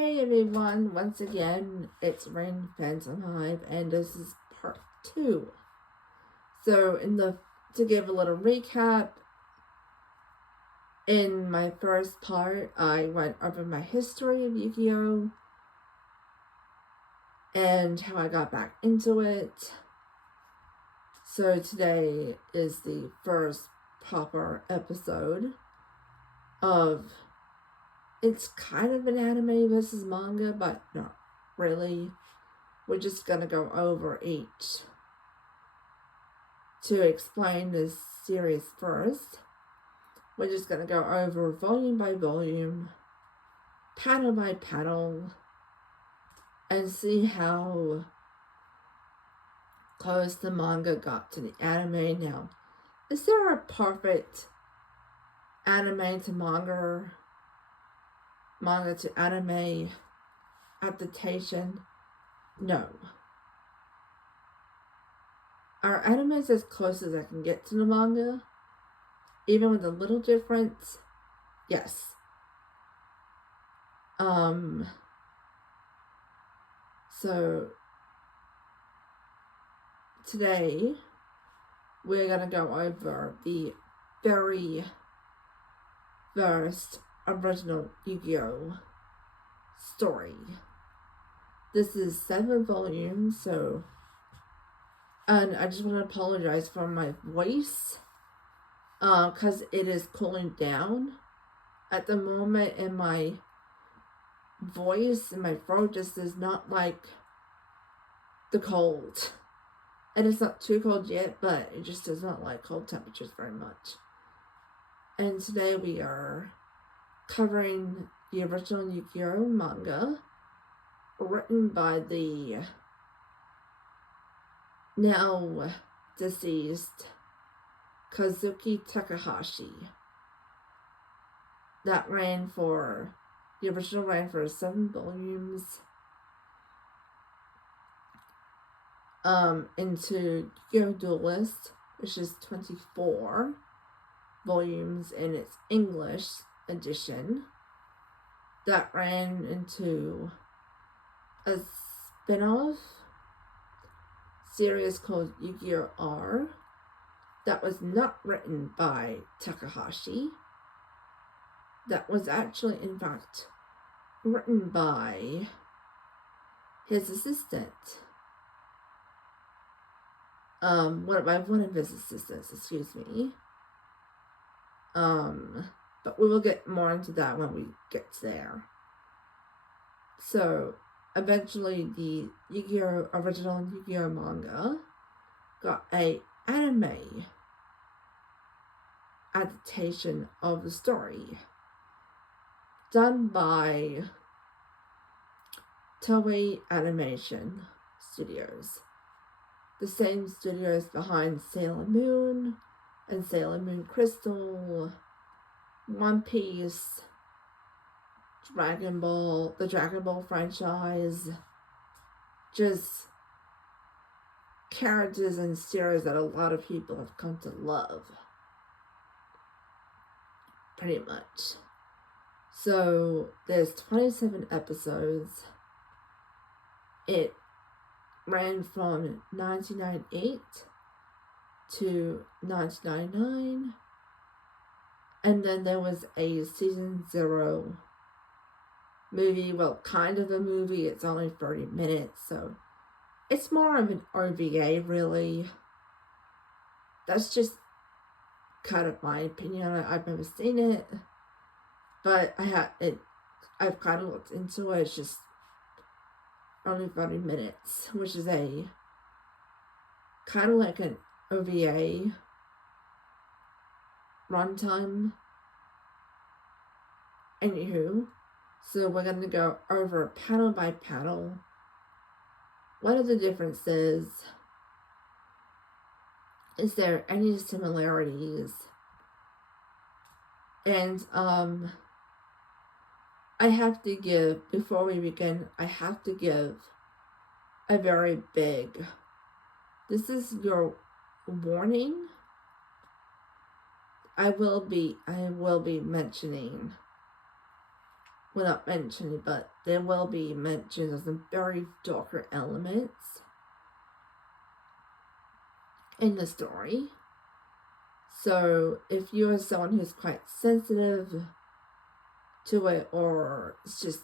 Hey everyone, once again, it's Rain Phantom Hive, and this is part 2. So, to give a little recap, in my first part, I went over my history of Yu-Gi-Oh! And how I got back into it. So today is the first proper episode of, it's kind of an anime versus manga, but not really. We're just gonna go over each. To explain this series first, we're just gonna go over volume by volume, panel by panel, and see how close the manga got to the anime. Now, is there a perfect anime to manga to anime adaptation? No. Our anime is as close as I can get to the manga, even with a little difference. Yes. So today we're gonna go over the very first original Yu-Gi-Oh! Story. This is 7 volumes, and I just want to apologize for my voice, because it is cooling down at the moment, and my voice and my throat just is not like the cold. And it's not too cold yet, but it just does not like cold temperatures very much. And today we are covering the original Yu-Gi-Oh! Manga, written by the now deceased Kazuki Takahashi. The original ran for 7 volumes. Into Yu-Gi-Oh! Duelist, which is 24 volumes in its English edition. That ran into a spin-off series called Yu-Gi-Oh! R that was not written by Takahashi. That was actually, in fact, written by his assistant. One of his assistants, excuse me. But we will get more into that when we get there. So, eventually the original Yu-Gi-Oh! Manga got a anime adaptation of the story done by Toei Animation Studios. The same studios behind Sailor Moon and Sailor Moon Crystal, One Piece, Dragon Ball, the Dragon Ball franchise, just characters and series that a lot of people have come to love. Pretty much. So, there's 27 episodes. It ran from 1998 to 1999. And then there was a season 0 movie. Well, kind of a movie. It's only 30 minutes, so it's more of an OVA, really. That's just kind of my opinion. I've never seen it, but I've kind of looked into it. It's just only 30 minutes, which is a kind of like an OVA runtime. Anywho, so we're going to go over panel by panel. What are the differences? Is there any similarities? And before we begin, I have to give a very big, this is your warning. I will be mentioning well, not mentioned, but there will be mentions of some very darker elements in the story. So if you are someone who's quite sensitive to it, or it's just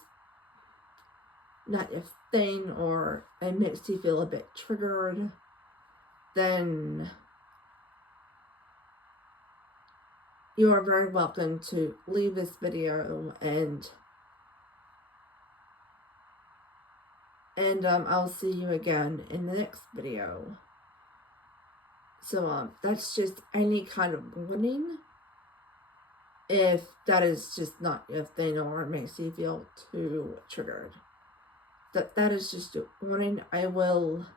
not your thing, or it makes you feel a bit triggered, then you are very welcome to leave this video and I'll see you again in the next video. So that's just any kind of warning. If that is just not your thing, or it makes you feel too triggered, that is just a warning. I will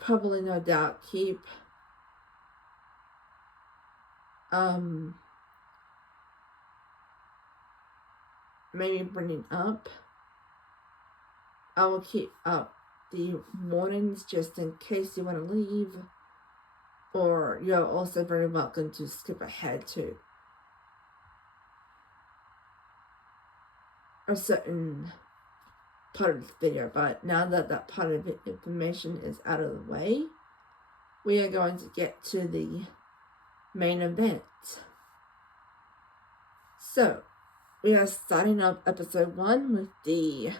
probably, no doubt, keep maybe bringing up. I will keep up the warnings just in case you want to leave, or you're also very welcome to skip ahead to a certain part of the video. But now that that part of the information is out of the way, we are going to get to the main event. So we are starting up episode 1 with the,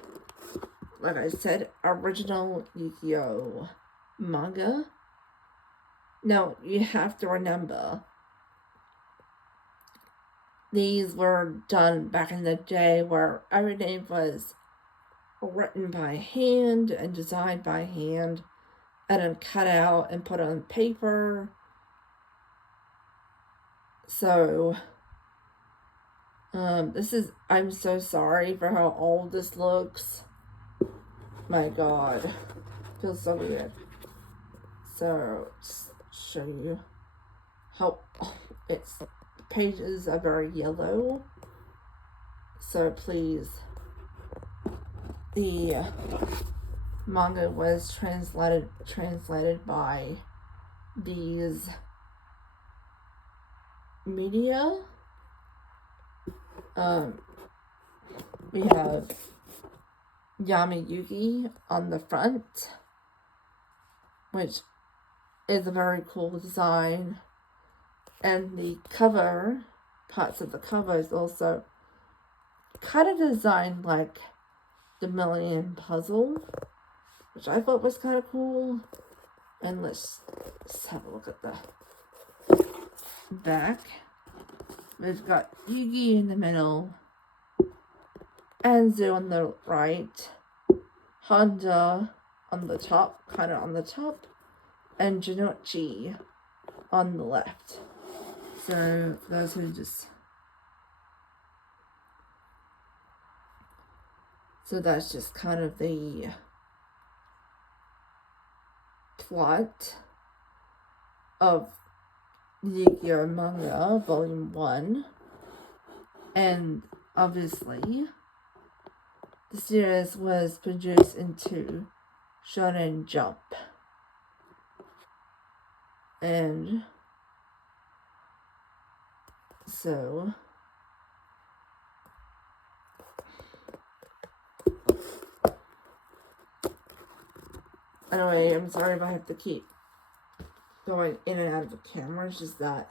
like I said, original Yu-Gi-Oh manga. Now, you have to remember, these were done back in the day where everything was written by hand and designed by hand and then cut out and put on paper. So, I'm so sorry for how old this looks. My God, feels so weird. So, just show you how the pages are very yellow. So please, the manga was translated by these media. We have Yami Yugi on the front, which is a very cool design, and the cover, parts of the cover is also kind of designed like the Millennium Puzzle, which I thought was kind of cool. And let's have a look at the back. We've got Yugi in the middle, Anzu on the right, Honda on the top, kind of on the top, and Jinochi on the left. So, for those who just... So that's just kind of the plot of Yu-Gi-Oh! Manga, Volume 1. And obviously, the series was produced into Shonen Jump. And so, anyway, I'm sorry if I have to keep going in and out of the camera. It's just that,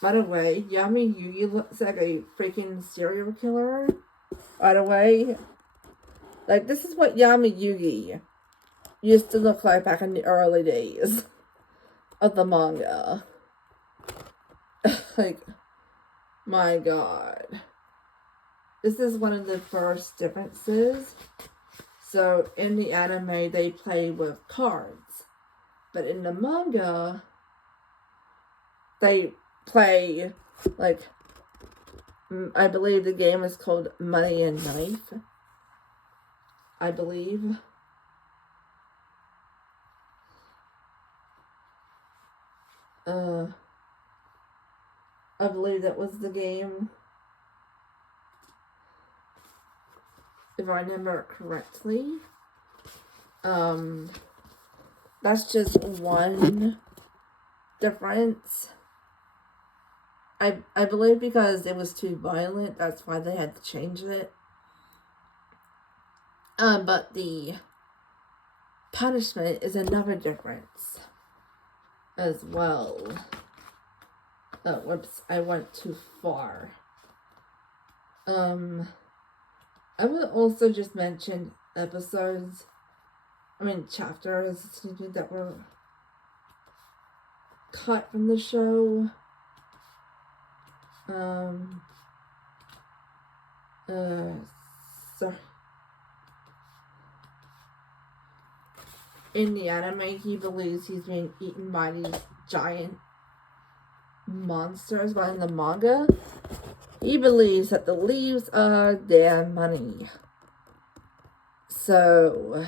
by the way, Yami Yugi looks like a freaking serial killer. By the way, like, this is what Yami Yugi used to look like back in the early days of the manga. Like, my God. This is one of the first differences. So, in the anime, they play with cards. But in the manga, they play, like, I believe the game is called Money and Knife. I believe. I believe that was the game, if I remember correctly. That's just one difference. I believe because it was too violent, that's why they had to change it. But the punishment is another difference as well. Oh, whoops, I went too far. I would also just mention chapters, that were cut from the show. Sorry. In the anime, he believes he's being eaten by these giant monsters, but in the manga, he believes that the leaves are their money. So,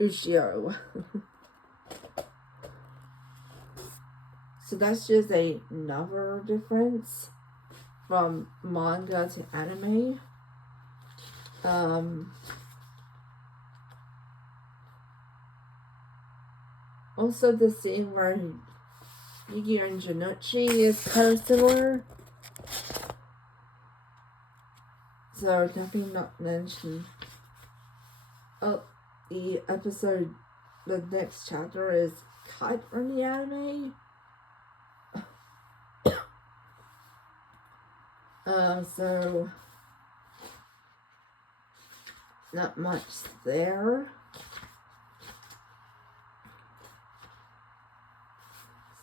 Ushio. So that's just another difference from manga to anime. Also, the scene where Yugi and Junichi is kind of similar. So, nothing not mentioned. Oh, the next chapter is cut from the anime. So, not much there.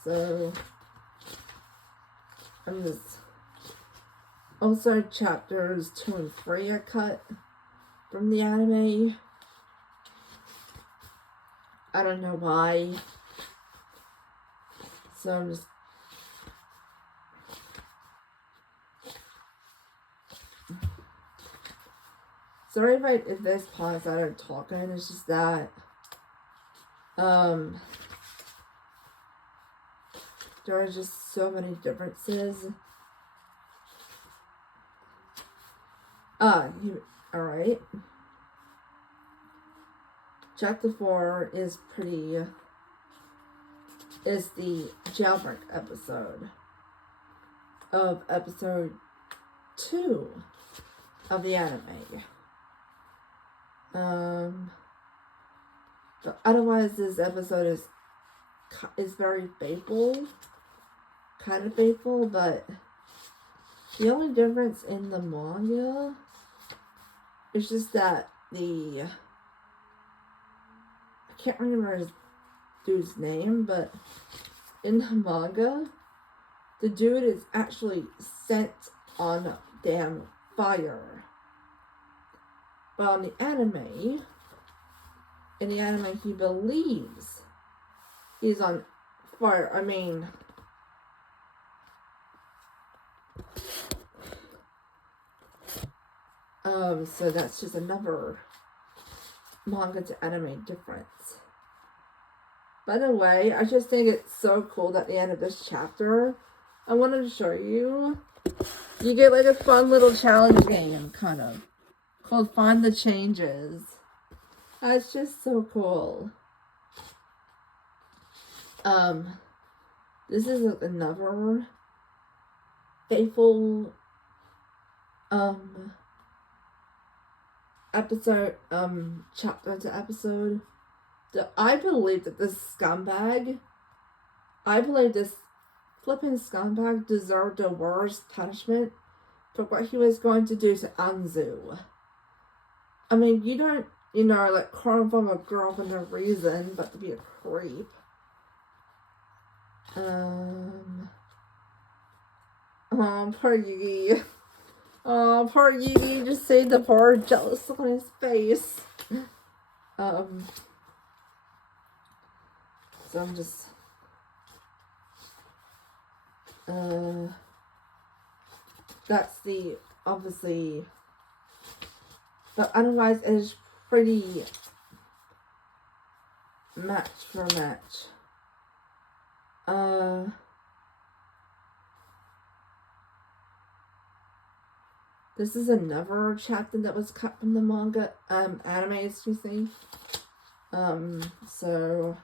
So, I'm just... Also, chapters 2 and 3 are cut from the anime. I don't know why. So, I'm just... Sorry if this pause out of talking, it's just that, there are just so many differences. Alright. Chapter 4 is the jailbreak episode of episode 2 of the anime. But otherwise, this episode is very faithful, kind of faithful, but the only difference in the manga is just that I can't remember his dude's name, but in the manga, the dude is actually set on damn fire. But on the anime, he believes he's on fire. So that's just another manga to anime difference. By the way, I just think it's so cool that at the end of this chapter, I wanted to show you, you get like a fun little challenge game, kind of, called Find the Changes. That's just so cool. This is another faithful, chapter to episode. I believe this flipping scumbag deserved the worst punishment for what he was going to do to Anzu. You don't, call from a girl for no reason, but to be a creep. Oh, poor Yugi. Oh, poor Yugi just saved the poor jealous look on his face. So I'm just... that's obviously... But otherwise, it is pretty match for match. This is another chapter that was cut from the manga, anime, excuse me. So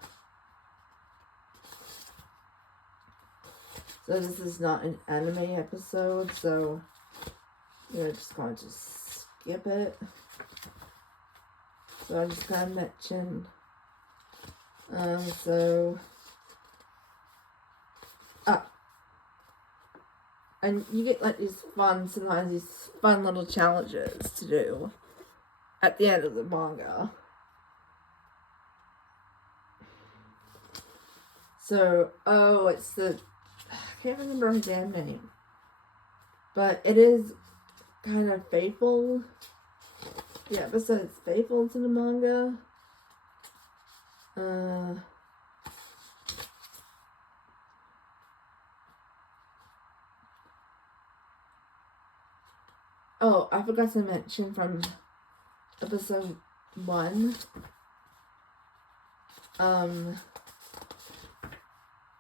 So this is not an anime episode, so we're just going to skip it. So I'm just going to mention, and you get like sometimes these fun little challenges to do at the end of the manga. So, I can't remember her damn name, but it is kind of faithful. The episode is faithful to the manga. Oh, I forgot to mention from episode 1,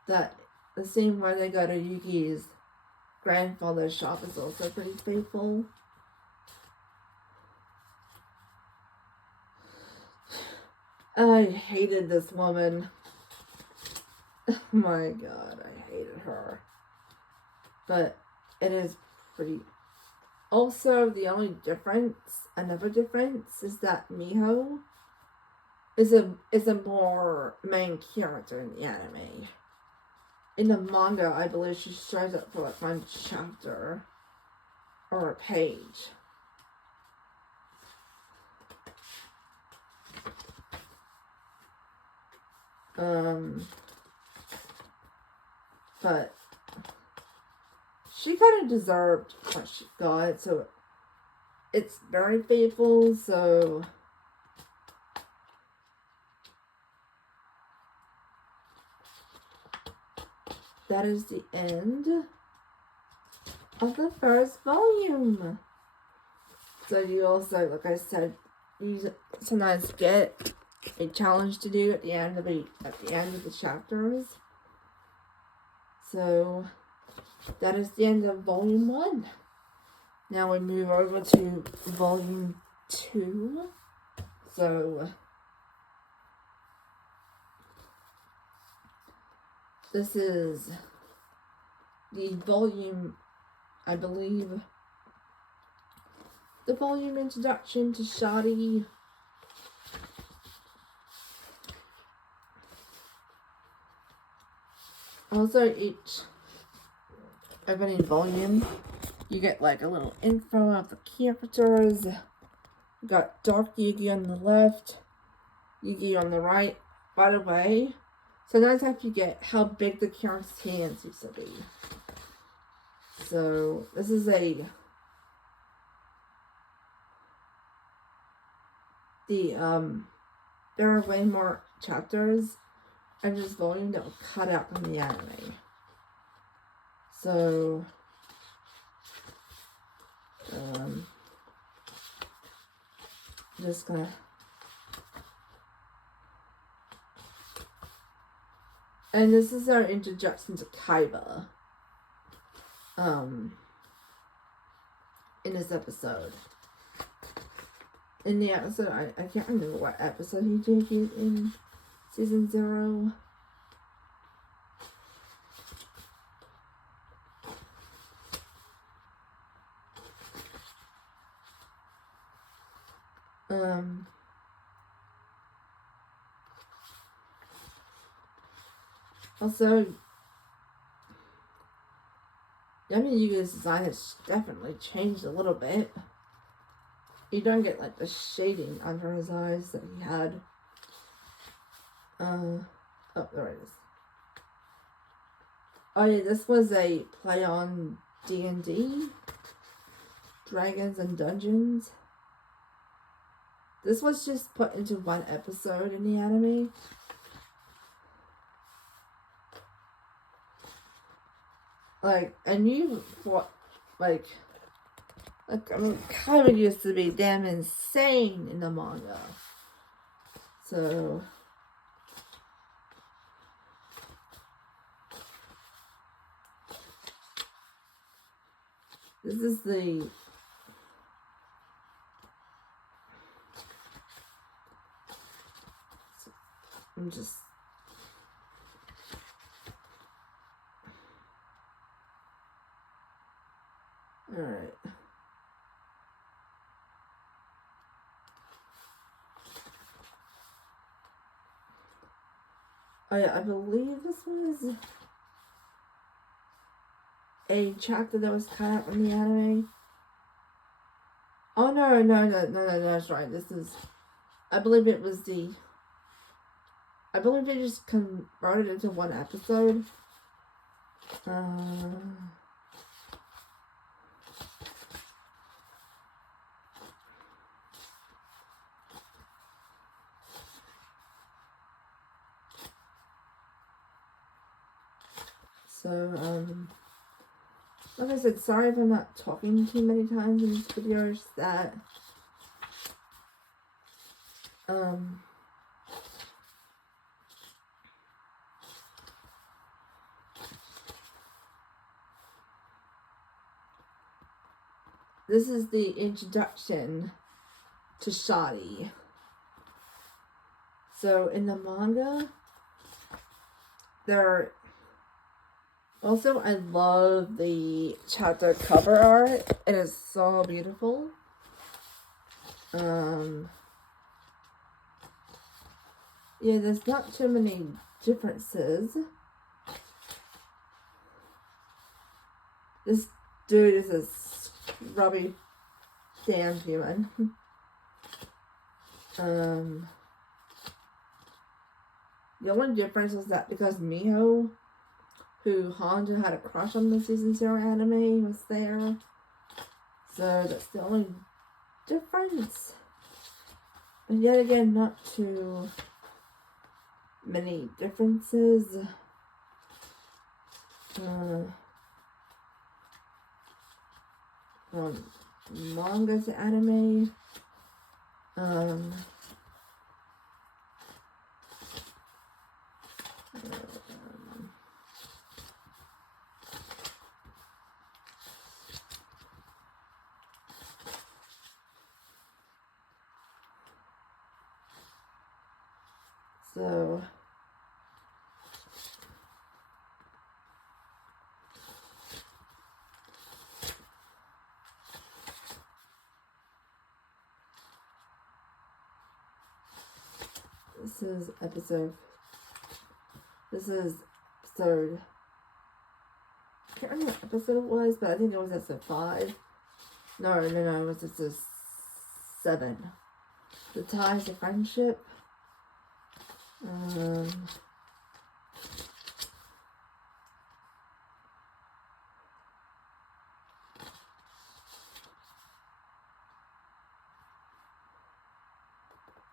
that the scene where they go to Yuki's grandfather's shop is also pretty faithful. I hated this woman. Oh my god, I hated her. But it is pretty. Also, the only another difference, is that Miho is a more main character in the anime. In the manga, I believe she shows up for like one chapter or a page. But she kind of deserved what she got, so it's very faithful, so that is the end of the first volume. So you also, like I said, you sometimes get a challenge to do at the end of the chapters. So that is the end of volume 1. Now we move over to volume 2. So this is the volume, I believe, the volume introduction to Shadi. Also, each opening volume, you get like a little info of the characters. You got Dark Yugi on the left, Yugi on the right. By the way, sometimes I have to get how big the character's hands used to be. So this is there are way more chapters in this volume that were cut out from the anime. So just gonna and this is our introduction to Kaiba in this episode. In the episode, I can't remember what episode he debuted in season 0. Also, Yugi's design has definitely changed a little bit. You don't get like the shading under his eyes that he had. Oh, there it is. Oh yeah, this was a play on D&D, Dragons and Dungeons. This was just put into one episode in the anime. Like, and you thought, like, I mean, Kaiba used to be damn insane in the manga. So, this is Alright. Oh yeah, I believe this was a chapter that was cut out from the anime. Oh no, that's right. This is, I believe it was I believe they just converted it into one episode. Like I said, sorry if I'm not talking too many times in these videos. That this is the introduction to Shadi. So in the manga, also, I love the chapter cover art. It is so beautiful. Yeah, there's not too many differences. This dude is a scrubby damn human. The only difference was that because Miho, who Honda had a crush on the season 0 anime, was there. So that's the only difference. And yet again, not too many differences. From manga to anime. So this is episode. I can't remember what episode it was, but I think it was episode 5. No, it was episode 7. The ties of friendship.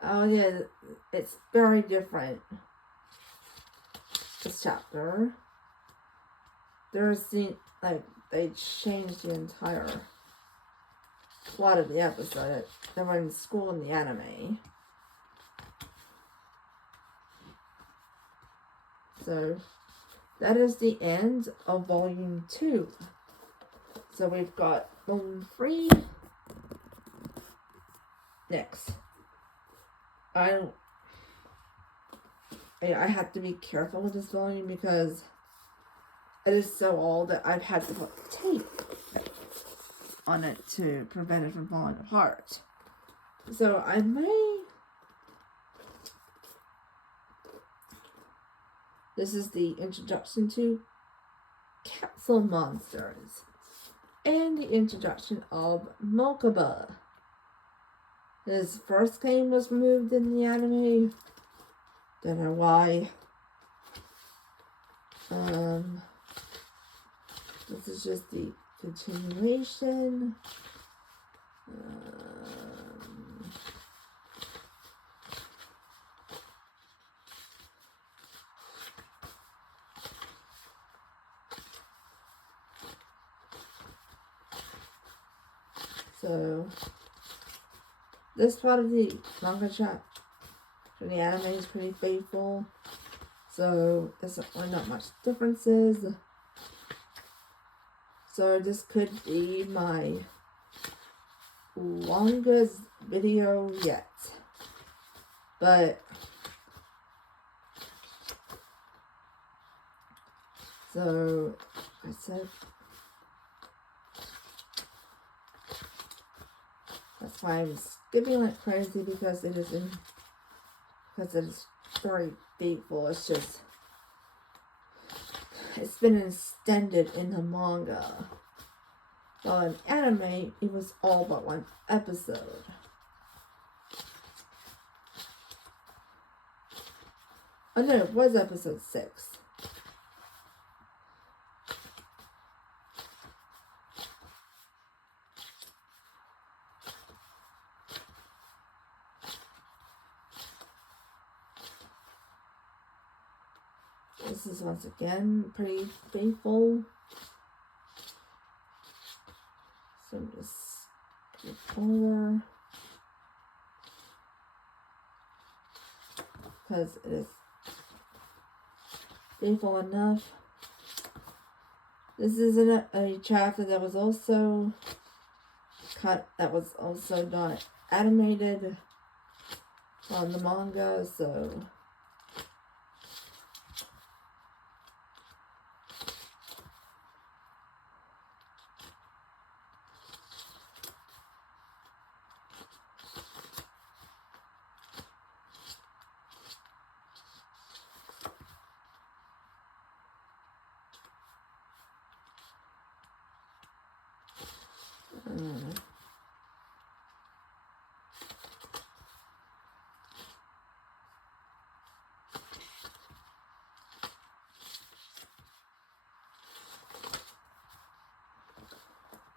Oh yeah, it's very different. This chapter. There's they changed the entire plot of the episode. They were in school in the anime. So that is the end of volume 2. So we've got volume 3 next. I have to be careful with this volume because it is so old that I've had to put tape on it to prevent it from falling apart. So I may... This is the introduction to Capsule Monsters and the introduction of Mokuba. His first game was removed in the anime. Don't know why. This is just the continuation. So this part of the manga chapter from the anime is pretty faithful. So there's really not much differences. So this could be my longest video yet. But so I said why I'm skipping like crazy, because it is very faithful. It's been extended in the manga. While in anime, it was all but one episode. Oh no, it was episode 6. This is once again pretty faithful. So I'm just skip over, because it is faithful enough. This is a chapter that was also cut, that was also not animated on the manga, so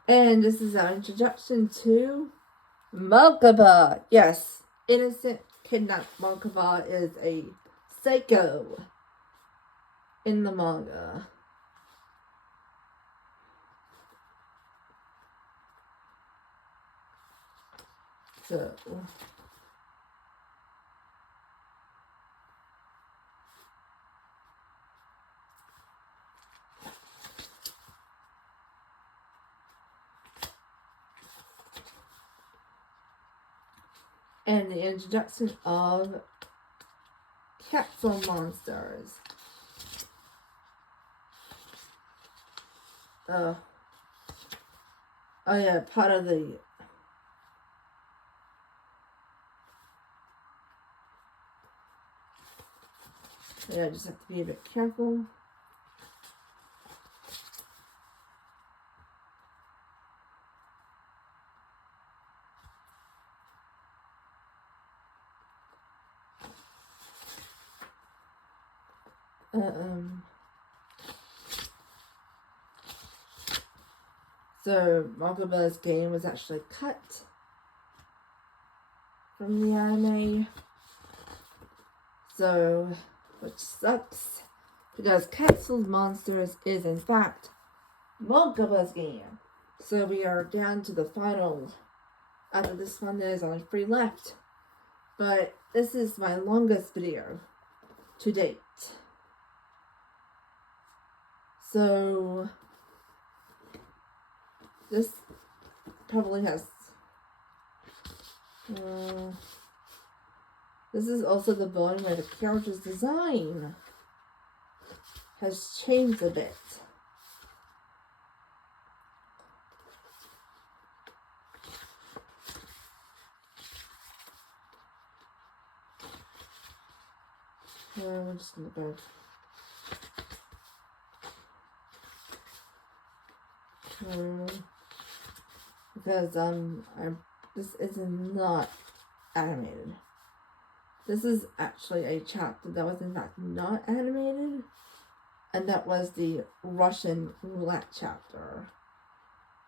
and this is our introduction to Manga. Yes, innocent kidnapped Manga is a psycho in the manga. So and the introduction of capsule monsters. Oh yeah, part of the I just have to be a bit careful. So Manga's game was actually cut from the anime. So, which sucks, because Capsule Monsters is in fact Manga's game. So we are down to the final. Out of this one, there's only 3 left. But this is my longest video to date. So this probably has this is also the volume where the character's design has changed a bit. We're just gonna go because this is not animated. This is actually a chapter that was in fact not animated, and that was the Russian roulette chapter,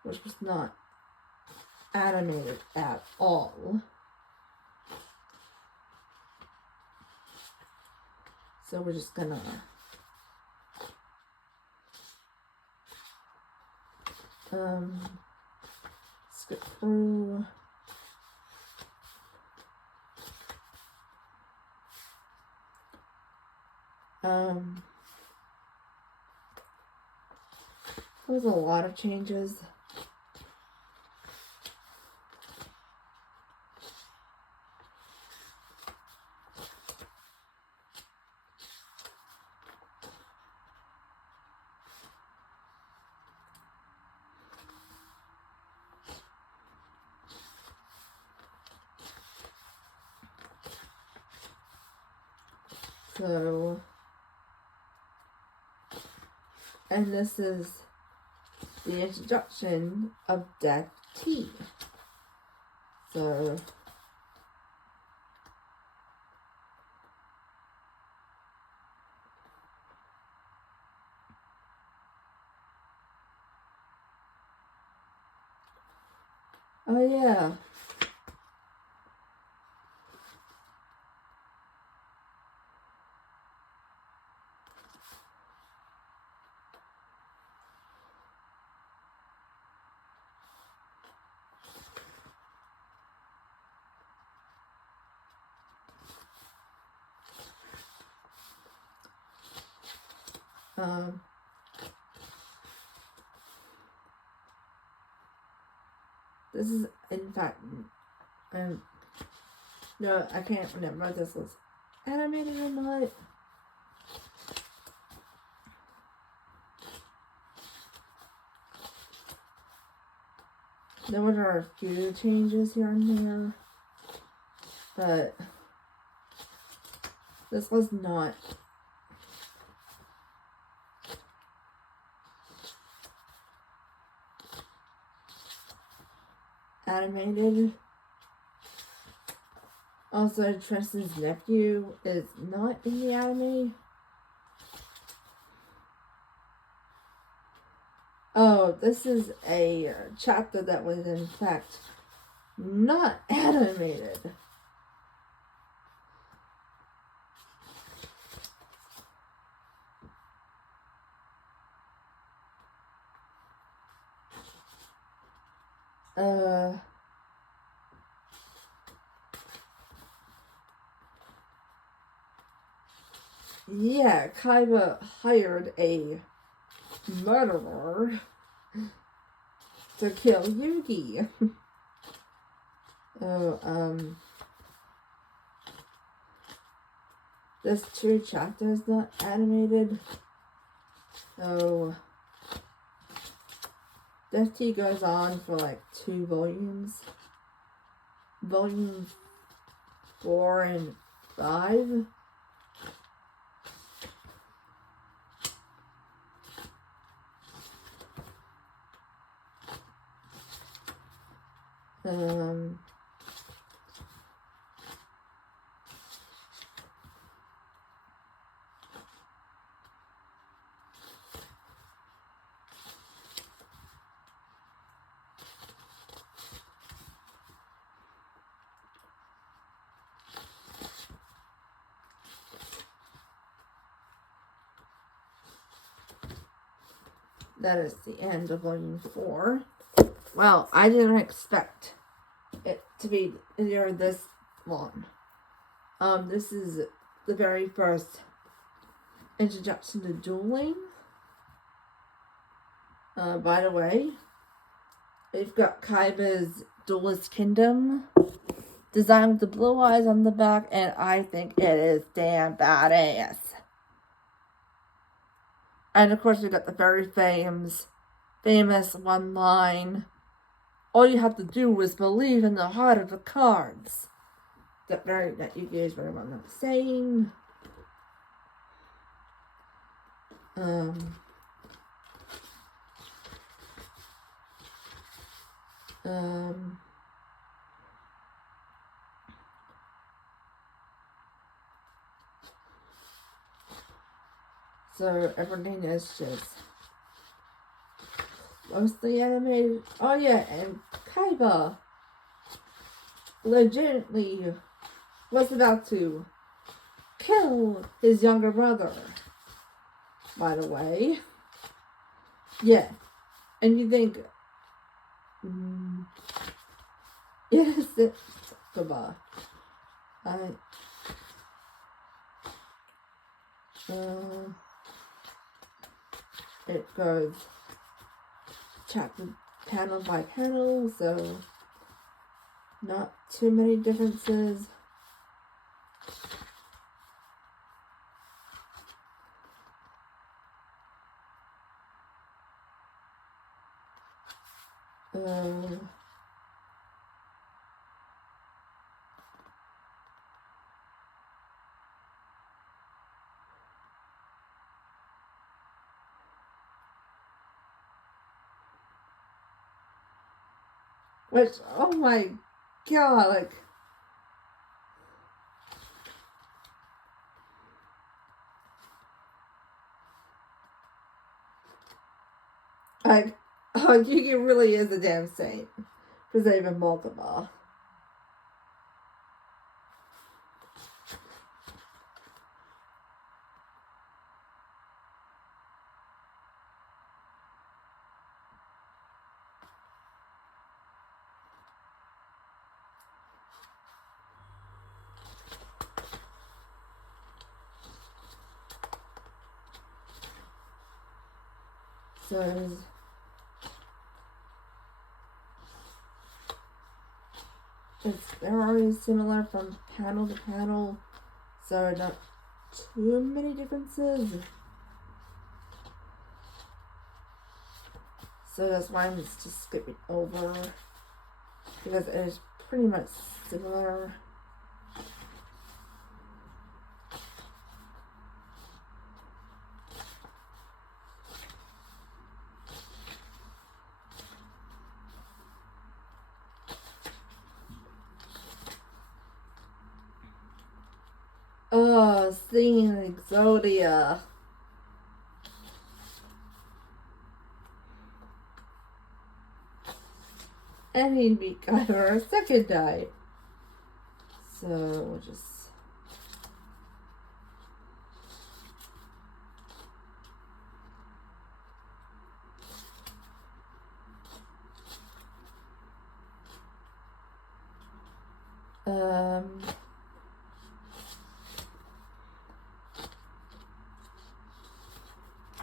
which was not animated at all. So we're just gonna skip through. There was a lot of changes. So, and this is the introduction of Death Tea. So, oh yeah. This is, in fact, no, I can't remember if this was animated or not. There were a few changes here and there, but this was not animated. Also, Tristan's nephew is not in the anime. Oh, this is a chapter that was in fact not animated. Yeah, Kaiba hired a murderer to kill Yugi. This 2 chapters not animated. Death Tea goes on for like 2 volumes. Volume 4 and 5. That is the end of volume 4. Well, I didn't expect it to be near this long. This is the very first introduction to dueling. By the way, we've got Kaiba's Duelist Kingdom designed with the blue eyes on the back, and I think it is damn badass. And of course, we got the very famous one line, all you have to do is believe in the heart of the cards. That you guys very well know saying. So everything is just mostly animated. Oh yeah, and Kaiba legitimately was about to kill his younger brother, by the way. Yeah, and you think, yes, it's goodbye. It goes chapter panel by panel, so not too many differences. Which, oh my god, oh, Yuki really is a damn saint for saving Bulkama. So it's very similar from panel to panel, so not too many differences. So that's why I'm just skipping over, because it is pretty much similar. Oh, singing Exodia. And he'd be got her a second die. So we'll just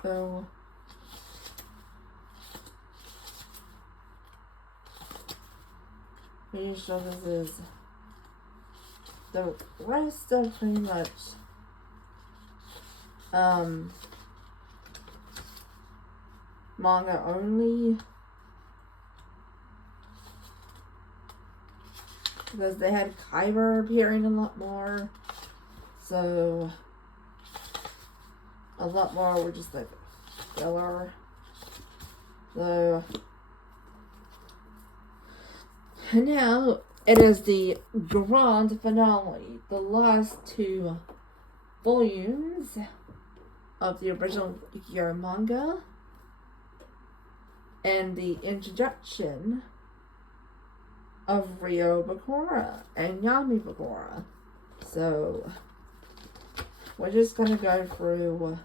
so pretty sure this is the rest of pretty much manga only, because they had Kyber appearing a lot more, so a lot more were just like filler. So and now it is the grand finale, the last two volumes of the original Yu-Gi-Oh! Manga, and the introduction of Ryo Bakura and Yami Bakura. So we're just gonna go through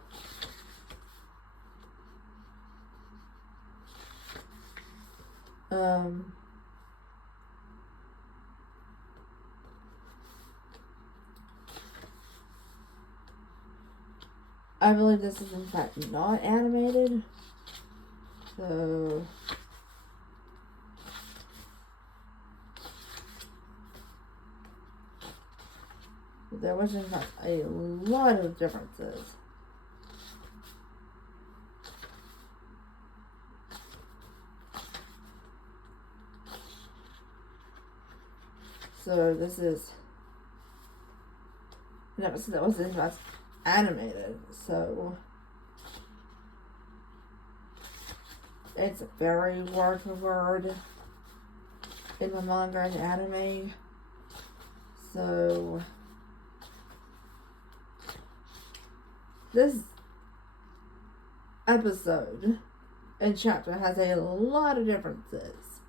I believe this is in fact not animated, so there was in fact a lot of differences. So this is an episode that was in fact animated, so it's very word for word in the manga and anime. So this episode and chapter has a lot of differences.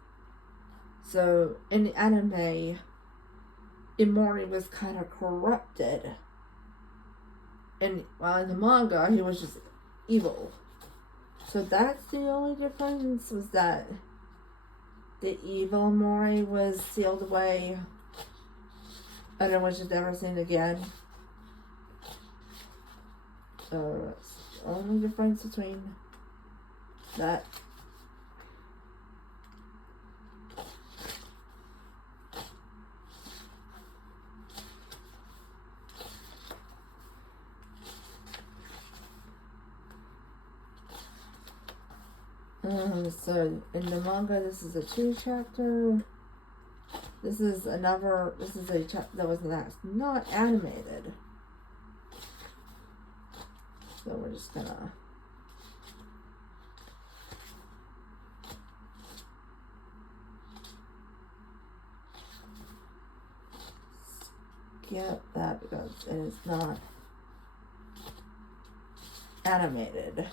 So in the anime, Imori was kind of corrupted, and while in the manga he was just evil. So that's the only difference, was that the evil Imori was sealed away and it was just never seen again. So that's the only difference between that. So in the manga, this is a 2-chapter. This is a chapter that was not animated. So we're just gonna get that because it is not animated.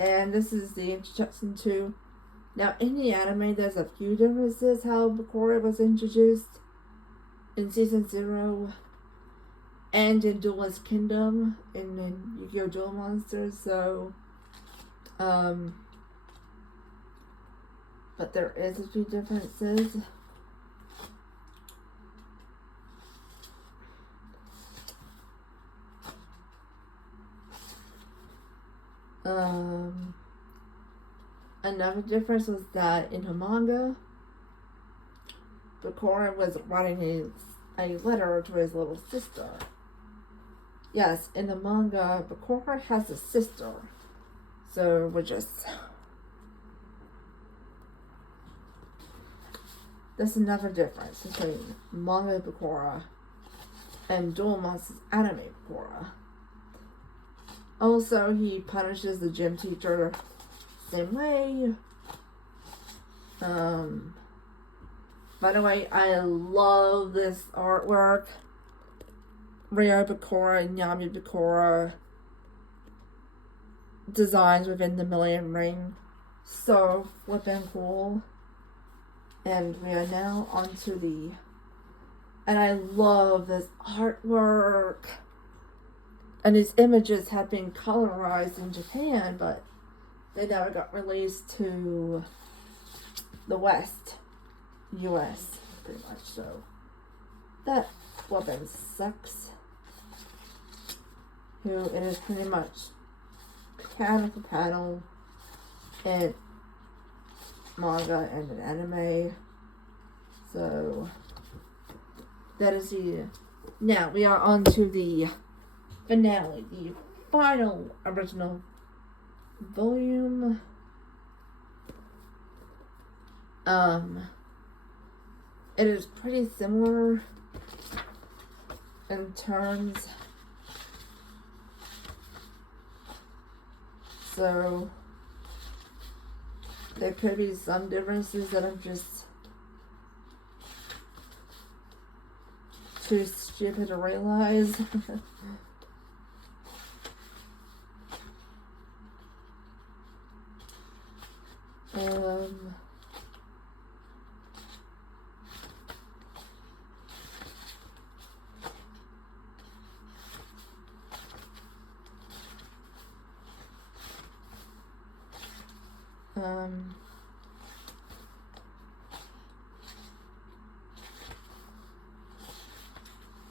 And this is the introduction to. Now, in the anime, there's a few differences how Bakura was introduced in season 0 and in Duelist Kingdom in Yu-Gi-Oh! Duel Monsters. So, but there is a few differences. Another difference was that in the manga, Bakura was writing a letter to his little sister. Yes, in the manga, Bakura has a sister. So we're just... That's another difference between manga Bakura and Duel Monsters anime Bakura. Also, he punishes the gym teacher same way. By the way, I love this artwork. Ryo Bakura and Yami Bakura designs within the Millennium Ring. So flippin' cool. And we are now onto the... And I love this artwork. And these images have been colorized in Japan, but they never got released to the West, US, pretty much. So that weapon sucks. It is pretty much panel for panel in manga and an anime. So that is the... Now we are on to the finale, the final original volume. It is pretty similar in terms. So there could be some differences that I'm just too stupid to realize.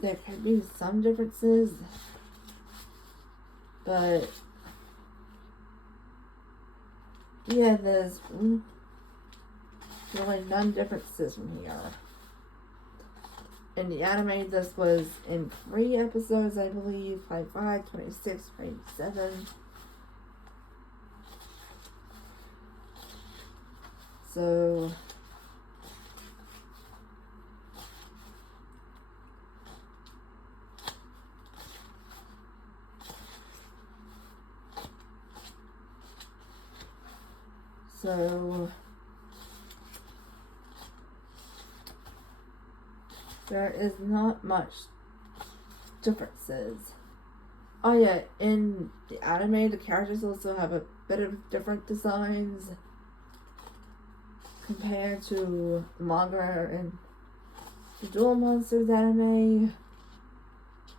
There could be some differences, but yeah, there's really none differences from here. In the anime, this was in 3 episodes, I believe, 25, 26, 27. So there is not much differences. Oh yeah, in the anime, the characters also have a bit of different designs compared to the manga and the Duel Monsters anime.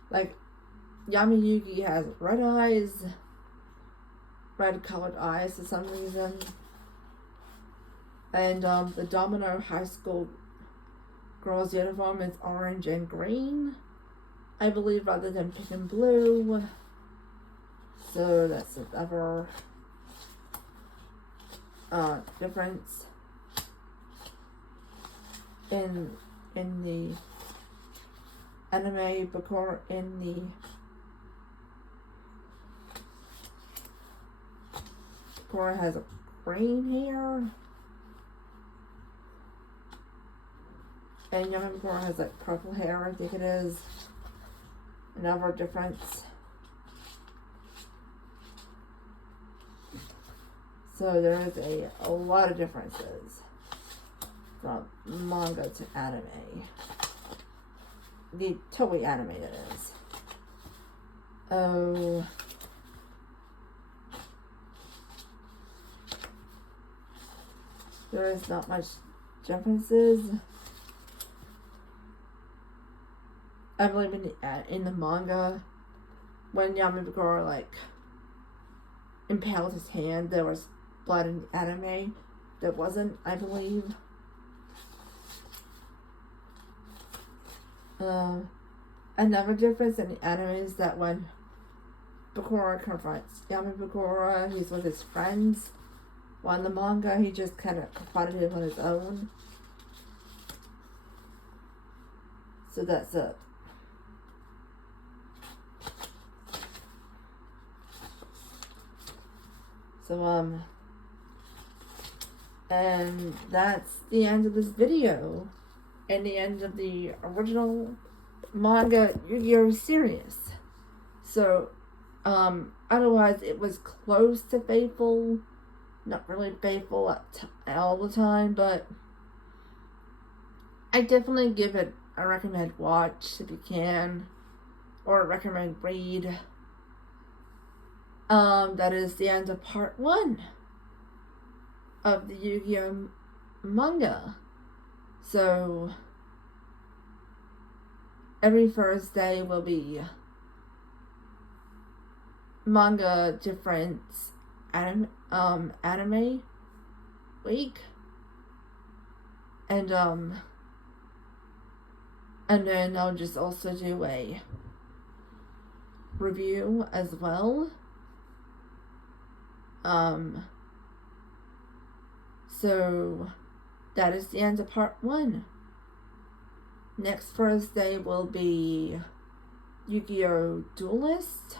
Like, Yami Yugi has red colored eyes for some reason. And the Domino High School girls' uniform is orange and green, I believe, rather than pink and blue. So that's another difference in the anime. Bakura in the Bakura has a green hair. And Yami Bakura has like purple hair, I think it is. Another difference. So there is a lot of differences from manga to anime. The Toei anime, that is. Oh. There is not much differences. I believe in the manga, when Yamabukuro impaled his hand, there was blood in the anime. There wasn't, I believe. Another difference in the anime is that when Bakura confronts Yamabukuro, he's with his friends. While in the manga, he just kind of confronted him on his own. So that's it. So, and that's the end of this video. And the end of the original manga Yu-Gi-Oh! Series. So, otherwise it was close to faithful. Not really faithful all the time, but I definitely give it a recommend watch if you can. Or a recommend read. That is the end of part 1 of the Yu-Gi-Oh! Manga. So, every Thursday will be manga difference anime week. And then I'll just also do a review as well. So that is the end of part 1. Next Thursday will be Yu-Gi-Oh! Duelist,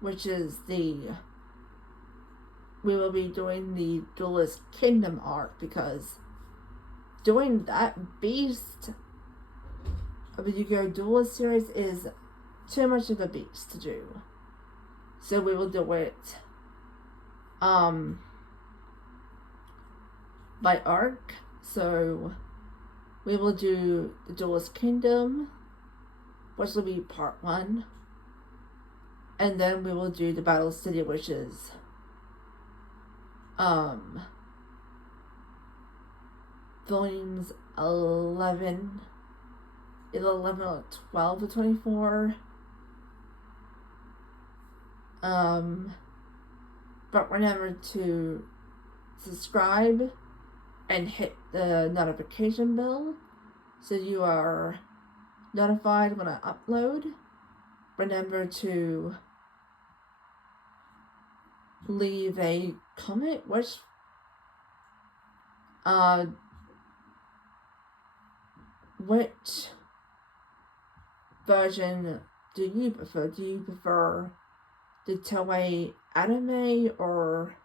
which is we will be doing the Duelist Kingdom arc, because doing that beast of the Yu-Gi-Oh! Duelist series is too much of a beast to do. So we will do it by arc. So we will do the Duelist Kingdom, which will be part 1. And then we will do the Battle City, which is volumes 11 or 12 to 24. But remember to subscribe and hit the notification bell so you are notified when I upload. Remember to leave a comment which version do you prefer? Do you prefer the Toei anime or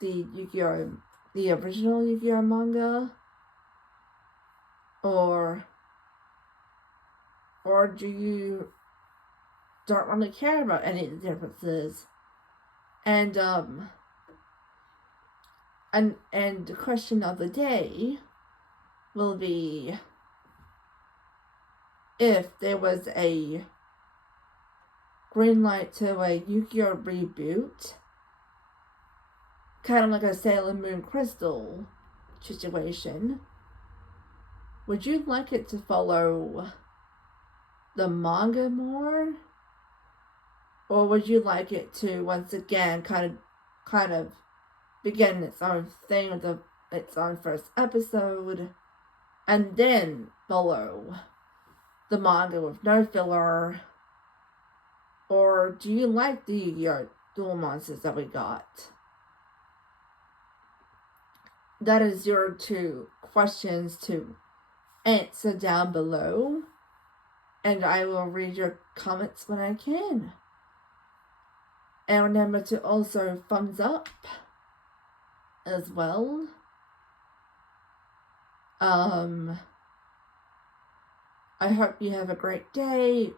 the Yu-Gi-Oh! The original Yu-Gi-Oh! Manga? Or do you don't really care about any of the differences? And the question of the day will be, if there was a green light to a Yu-Gi-Oh! Reboot, kind of like a Sailor Moon Crystal situation, would you like it to follow the manga more? Or would you like it to once again kind of begin its own thing with its own first episode and then follow the manga with no filler? Or do you like the Yu-Gi-Oh! Duel Monsters that we got? That is your 2 questions to answer down below. And I will read your comments when I can. And remember to also thumbs up as well. I hope you have a great day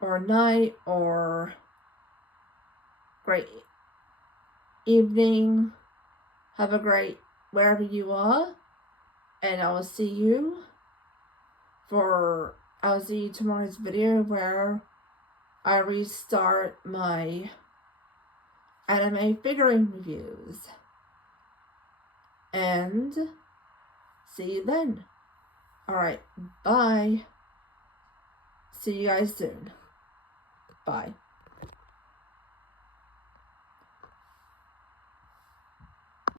or night or great evening. Have a great wherever you are. And I will see you tomorrow's video where I restart my anime figurine reviews. And see you then. Alright, bye. See you guys soon. Bye.